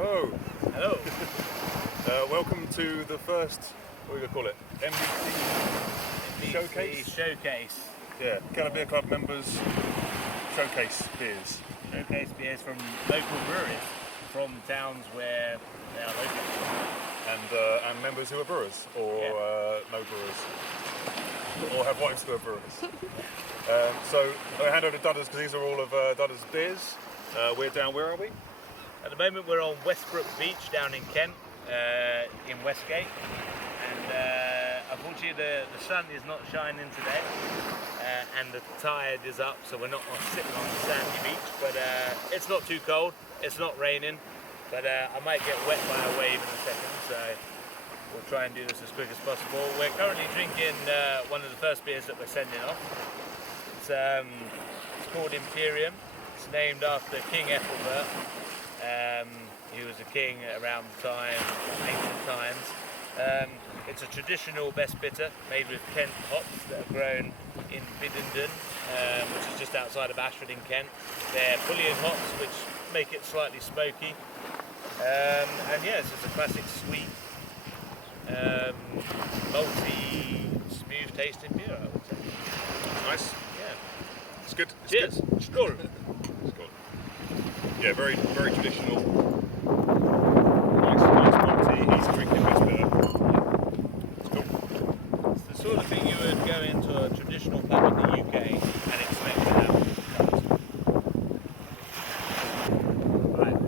Hello. Hello. Welcome to the first, what are we going to call it? MBC Showcase? Showcase. Yeah, Keller Beer Club members showcase beers. Showcase beers from local breweries from towns where they are located. And members who are brewers, or no brewers, or have wives who are brewers. So I hand over to Dudders because these are all of Dudders' beers. We're down, where are we? At the moment we're on Westbrook Beach down in Kent, in Westgate. And unfortunately the sun is not shining today, and the tide is up, so we're not sitting on the sandy beach, but it's not too cold, it's not raining, but I might get wet by a wave in a second, so we'll try and do this as quick as possible. We're currently drinking one of the first beers that we're sending off. It's called Imperium. It's named after King Ethelbert. He was a king around the time, ancient times. It's a traditional best bitter made with Kent hops that are grown in Biddenden, which is just outside of Ashford in Kent. They're bullion hops, which make it slightly smoky. And yeah, it's just a classic sweet, malty, smooth tasting beer, I would say. Nice. Yeah. It's good. It's Cheers. Good. Skål. Skål. Yeah, very traditional. Nice quality, easy drinking best bitter. It's cool. It's the sort of thing you would go into a traditional pub in the UK and expect to have. Right.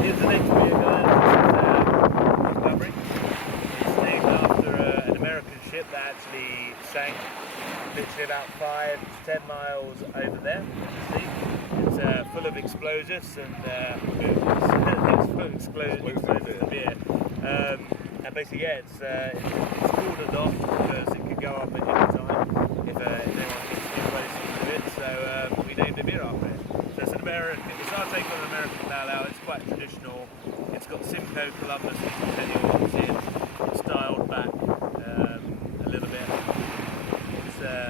Here's the next beer, guys. This is Discovery. It's named after an American ship that actually sank literally about 5 to 10 miles over there. See? It's full of explosives and it's full of explosives of beer. And basically, yeah, it's cordoned off because it could go up at any time if anyone gets too close to it. So we named the beer after it. So it's an American. It's our take on an American pale ale. It's quite traditional. It's got Simcoe, Columbus, and Centennial hops in, styled back a little bit.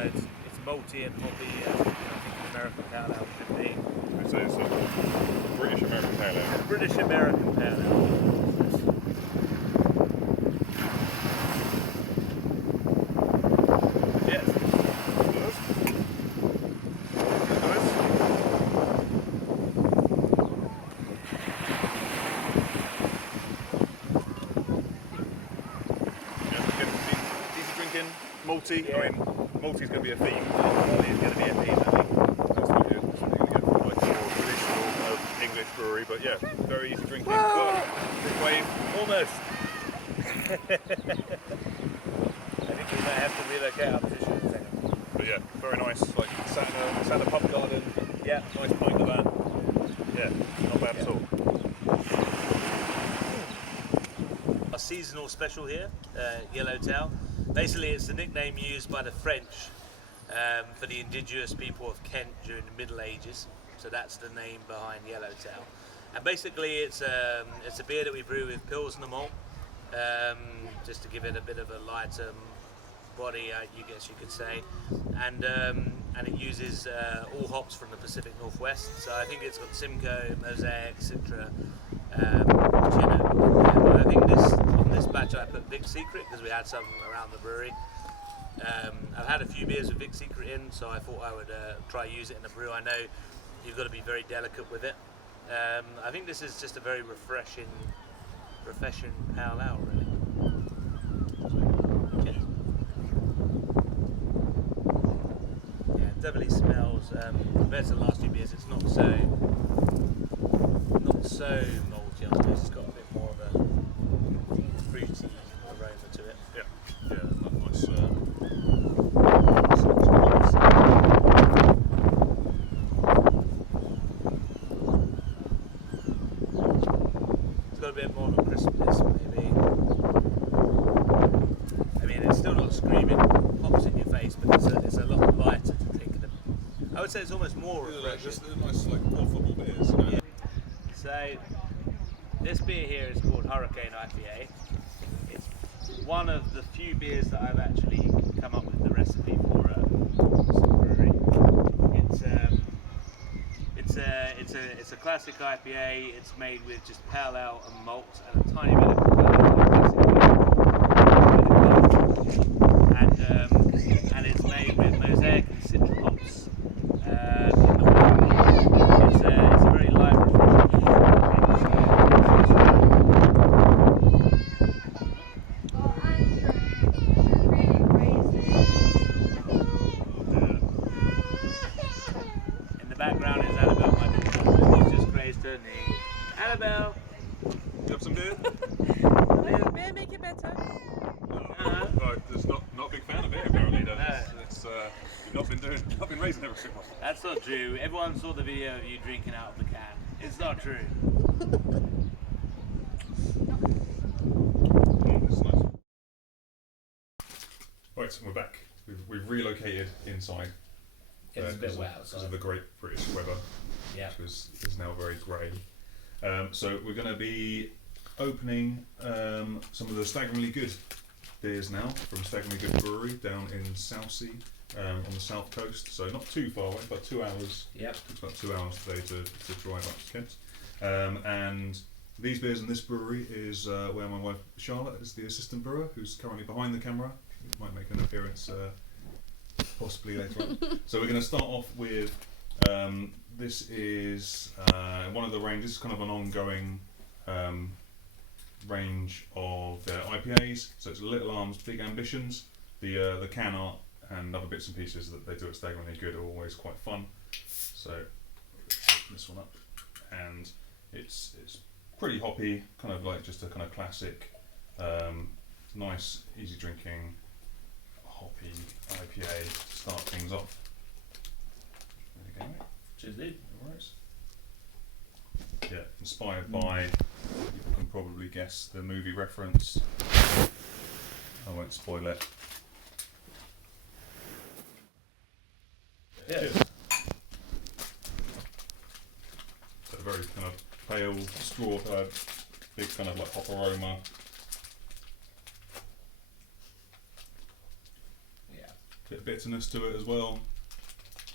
It's malty and hoppy, as I think an American pale ale should be. So it's a British American pale ale. British American pale ale. Yes. Easy drinking, malty. Yeah. I mean, malty is going to be a theme. It's going to be a theme, I think. That's what you're going to get from like a more traditional English brewery, but yeah, very easy drinking. Oh, big wave. Almost. I think we might have to relocate our position in a second. But yeah, very nice. Like sat in a pub garden. Yeah. Nice pint of that. Yeah, not bad at all. A seasonal special here, Yellowtail. Basically, it's the nickname used by the French for the indigenous people of Kent during the Middle Ages. So that's the name behind Yellowtail. And basically, it's a beer that we brew with Pilsner malt, just to give it a bit of a lighter body, you guess you could say. And it uses all hops from the Pacific Northwest. So I think it's got Simcoe, Mosaic, Citra, but I think on this batch I put Vic Secret because we had some around the brewery. I've had a few beers with Vic Secret in, so I thought I would try use it in the brew. I know you've got to be very delicate with it. I think this is just a very refreshing pale ale, really. Yeah, it definitely smells, compared to the last few beers, it's not so malty, I suppose. It's got a bit more of a fruity aroma to it. Yeah, nice. It's got a bit more of a crispness, maybe. I mean, it's still not screaming hops in your face, but it's a lot lighter to drink them. I would say it's almost more refreshing. Just a nice, like, quaffable beers. Yeah. So, this beer here is called Hurricane IPA. It's one of the few beers that I've actually come up with the recipe for some brewery. It's it's a classic IPA. It's made with just pale ale and malt and a tiny bit of and it's made with mosaic and citra hops. It's a very light, refreshing. In the background is Annabelle, my daughter. She's just grazed her knee. Annabelle! You have some beer? Beer make it better. Right, there's not a big fan of beer apparently. It's you've not been raising every single. That's not true. Everyone saw the video of you drinking out of the can. It's not true. It's nice. Right, we're back. We've relocated inside. It's a bit wet because outside. of the great British weather, Yeah. which is now very grey. So we're going to be opening some of the Staggeringly Good beers now from Staggeringly Good Brewery down in Southsea on the south coast. So not too far away, about 2 hours. Yep. It's about 2 hours today to drive up to Kent. And these beers in this brewery is where my wife Charlotte is the assistant brewer, who's currently behind the camera. Might make an appearance possibly later on. So we're going to start off with this is one of the ranges. This is kind of an ongoing range of IPAs. So it's Little Arms, Big Ambitions. The can art and other bits and pieces that they do at Staggeringly Good are always quite fun. So open this one up, and it's pretty hoppy, kind of like just a kind of classic, nice, easy drinking, hoppy IPA to start things off. There you go. Cheers, dude. No worries. Yeah, inspired by, you can probably guess the movie reference. I won't spoil it. Yeah. Cheers. So very kind of pale straw, big kind of like hop aroma. Yeah. Bit of bitterness to it as well,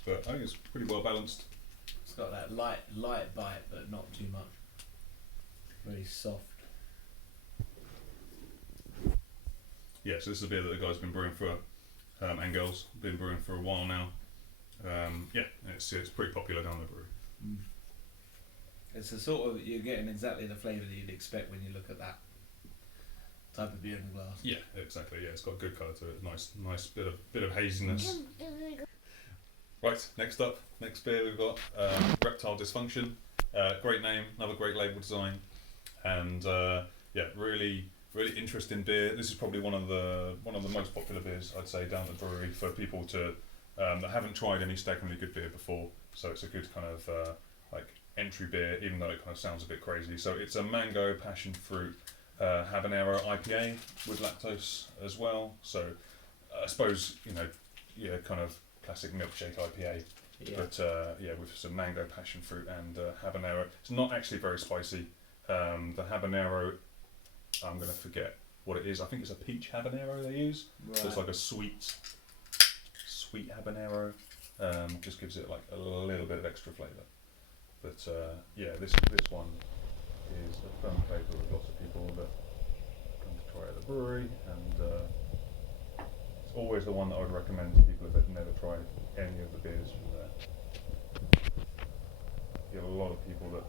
but I think it's pretty well balanced. It's got that light bite, but not too much. Very soft. Yeah, so this is a beer that the guy's been brewing for, and girls, been brewing for a while now. Yeah, it's pretty popular down the brewery. Mm. It's a sort of, you're getting exactly the flavour that you'd expect when you look at that type of beer in the glass. Yeah, exactly. Yeah, it's got a good colour to it. Nice bit of haziness. Right, next beer we've got Reptile Dysfunction. Great name, another great label design, and yeah, really interesting beer. This is probably one of the most popular beers I'd say down the brewery for people to that haven't tried any Staggeringly Good beer before. So it's a good kind of like entry beer, even though it kind of sounds a bit crazy. So it's a mango, passion fruit, habanero IPA with lactose as well. So I suppose kind of classic milkshake IPA. Yeah. But yeah, with some mango, passion fruit, and habanero. It's not actually very spicy. The habanero, I'm going to forget what it is. I think it's a peach habanero they use. Right. So it's like a sweet habanero. Just gives it like a little bit of extra flavour. But yeah, this one is a firm favourite with lots of people that come to try it at the brewery, and it's always the one that I would recommend to people if they've never tried any of the beers from there. You get a lot of people that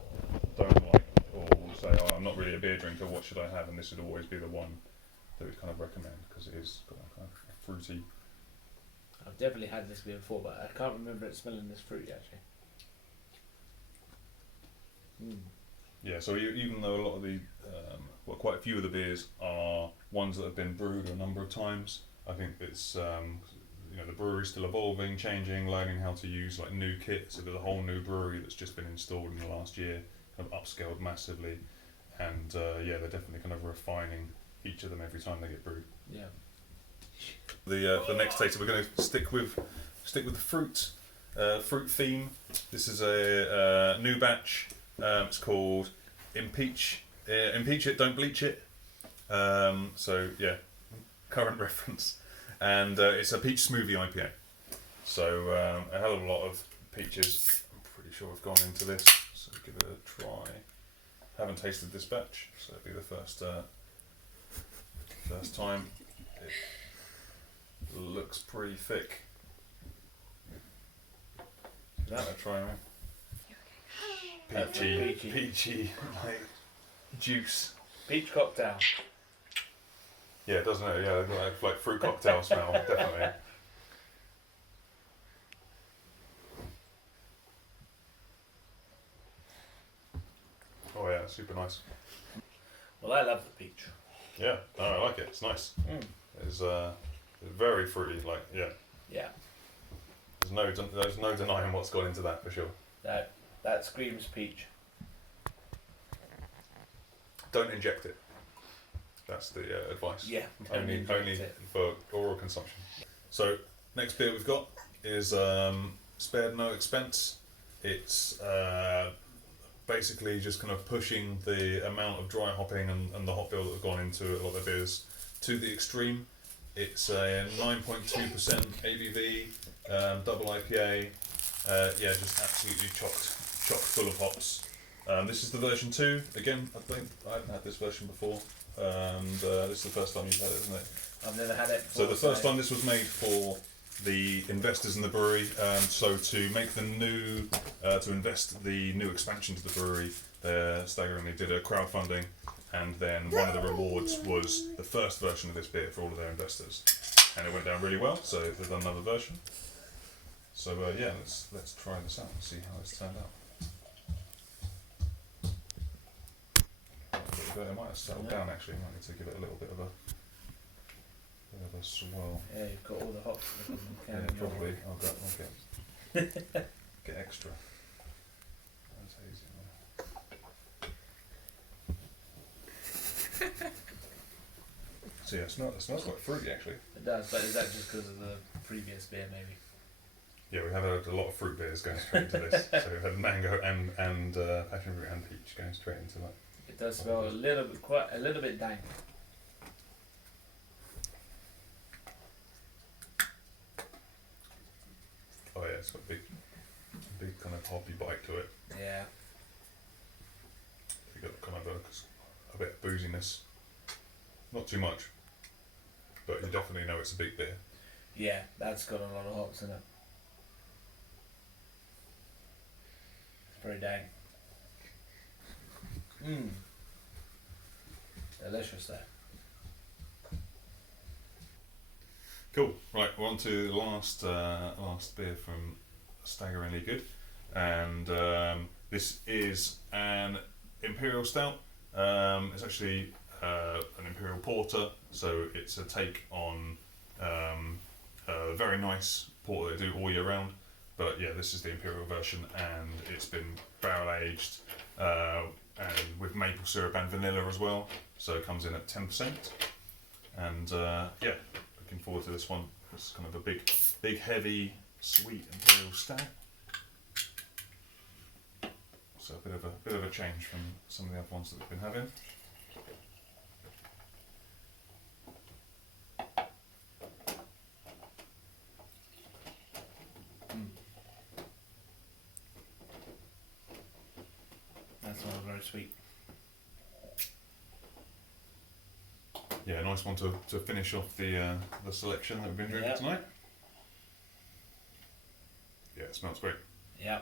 don't like or will say, "Oh, I'm not really a beer drinker. What should I have?" And this would always be the one that we'd kind of recommend because it is got a kind of fruity. I've definitely had this beer before, but I can't remember it smelling this fruity actually. Mm. Yeah, so even though a lot of the, quite a few of the beers are ones that have been brewed a number of times, I think it's the brewery's still evolving, changing, learning how to use like new kit. So there's a whole new brewery that's just been installed in the last year, kind of upscaled massively, and yeah, they're definitely kind of refining each of them every time they get brewed. Yeah. The next taster, we're going to stick with the fruit theme. This is a new batch. It's called Impeach It, Don't Bleach It. So yeah, current reference, and it's a peach smoothie IPA. So a hell of a lot of peaches. I'm pretty sure I've gone into this, so give it a try. Haven't tasted this batch, so it'll be the first time. It looks pretty thick. Give that a try, mate. Peachy, like juice. Peach cocktail. Yeah, doesn't it? Yeah, they've got like fruit cocktail smell, definitely. Oh yeah, super nice. Well, I love the peach. Yeah, no, I like it. It's nice. It's very fruity. Like Yeah. There's no denying what's gone into that for sure. That screams peach. Don't inject it. That's the advice. Yeah. Only for oral consumption. So next beer we've got is Spared No Expense. It's basically just kind of pushing the amount of dry hopping and the hop bill that have gone into a lot of the beers to the extreme. It's a 9.2% ABV, double IPA. Yeah, just absolutely chock full of hops. This is the version 2. Again, I think I haven't had this version before, and this is the first time you've had it, isn't it? I've never had it So before. the first time this was made for the investors in the brewery. So to make the new, to invest the new expansion to the brewery, Staggeringly did a crowdfunding, and then one of the rewards was the first version of this beer for all of their investors, and it went down really well. So they've done another version. So yeah, let's try this out and see how it's turned out. It might have settled down actually. Might need to give it a little bit of a swirl. Yeah, you've got all the hops. Yeah, probably. I'll get extra. That's hazy. So yeah, it smells quite fruity actually. It does, but is that just because of the previous beer, maybe? Yeah, we have had a lot of fruit beers going straight into this. So we've had mango and passion fruit and peach going straight into that. It does smell a little bit dank. Oh yeah, it's got a big kind of hoppy bite to it. Yeah. You got kind of a bit of booziness. Not too much, but you definitely know it's a big beer. Yeah, that's got a lot of hops in it. It's pretty dank. Delicious there. Cool. Right, we're on to the last beer from Staggeringly Good, and this is an Imperial Stout. It's actually an Imperial Porter, so it's a take on a very nice porter they do all year round. But yeah, this is the Imperial version, and it's been barrel aged and with maple syrup and vanilla as well. So it comes in at 10%, and yeah. Looking forward to this one. It's kind of a big, heavy, sweet Imperial Stout. So a bit of a change from some of the other ones that we've been having. That smells very sweet. Yeah, nice one to finish off the selection that we've been drinking tonight. Yeah, it smells great. Yeah.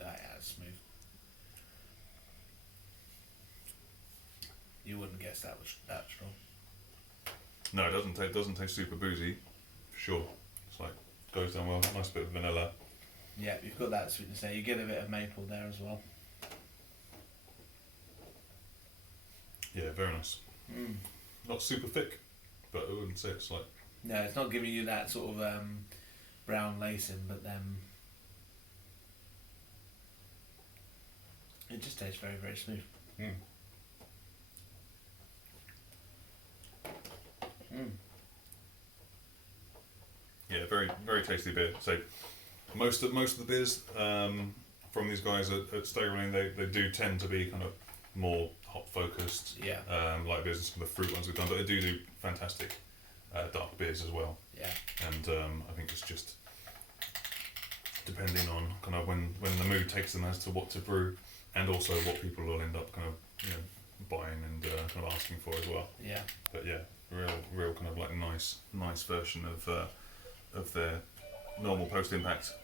Yeah, it's smooth. You wouldn't guess that was that strong. No, it doesn't taste super boozy. Sure, it's like goes down well. Nice bit of vanilla. Yeah, you've got that sweetness there. You get a bit of maple there as well. Yeah, very nice. Not super thick, but I wouldn't say it's like. No, it's not giving you that sort of brown lacing, but then it just tastes very, very smooth. Yeah, very, very tasty beer. So most of the beers from these guys at Staggeringly, they do tend to be kind of more hop focused. Yeah. Like beers and some of the fruit ones we've done, but they do fantastic dark beers as well. Yeah. And I think it's just depending on kind of when the mood takes them as to what to brew, and also what people will end up kind of buying and kind of asking for as well. Yeah. But yeah, real kind of like nice version of their normal post impact.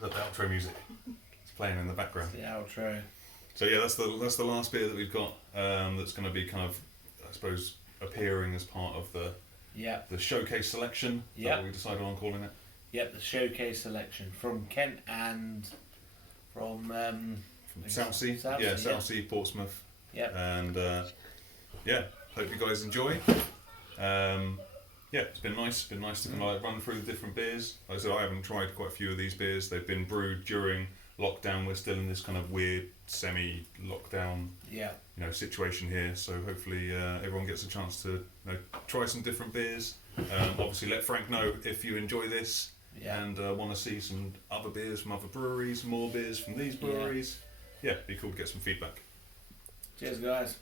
The outro music is playing in the background. The outro. So yeah, that's the last beer that we've got. That's going to be kind of, I suppose, appearing as part of the showcase selection. Is that what we decided on calling it? Yep, the showcase selection from Kent and from Southsea. Southsea, Portsmouth. Yep. And hope you guys enjoy. It's been nice. Been nice to kind of like run through the different beers. Like I said, I haven't tried quite a few of these beers. They've been brewed during lockdown. We're still in this kind of weird semi-lockdown situation here. So hopefully everyone gets a chance to try some different beers. Obviously, let Frank know if you enjoy this and want to see some other beers from other breweries, more beers from these breweries. Yeah, it'd be cool to get some feedback. Cheers, guys.